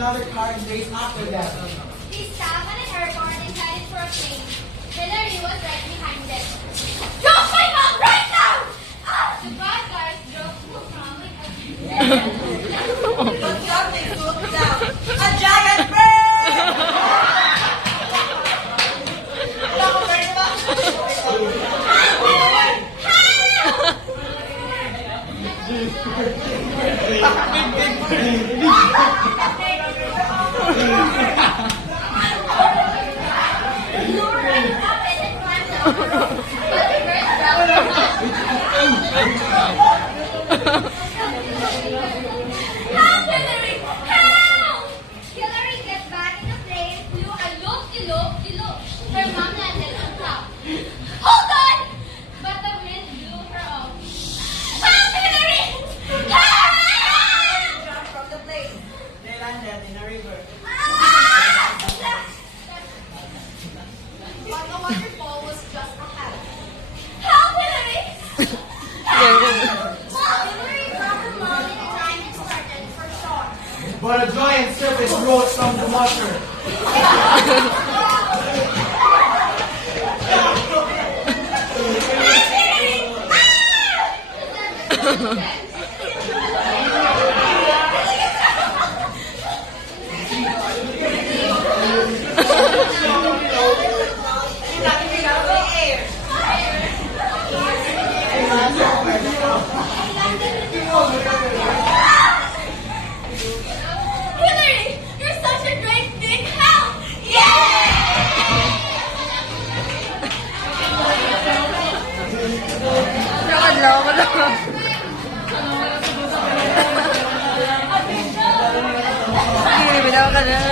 another car and race after them. They stopped at an airport and headed for a plane. Hillary was right behind them. Drop my mom right now! The bad guys drove to the front like a Look up, they look down. A giant bird! Wala ko bird ba? Hillary gets back in the plane, flew a loop-de-loop-de-loop. Her mom landed on top. Hold on! But the wind blew her off. Help, Hillary! Help! Jump from the plane. They landed in a river. But the waterfall was just ahead. Help, Hillary! Hillary grabbed her mom in a time and started for shore. But a giant serpent rose from the water. Knocking out of the air. Hillary, you're such a great big help! Lakad lang ako lang. Hindi, binawa ka na.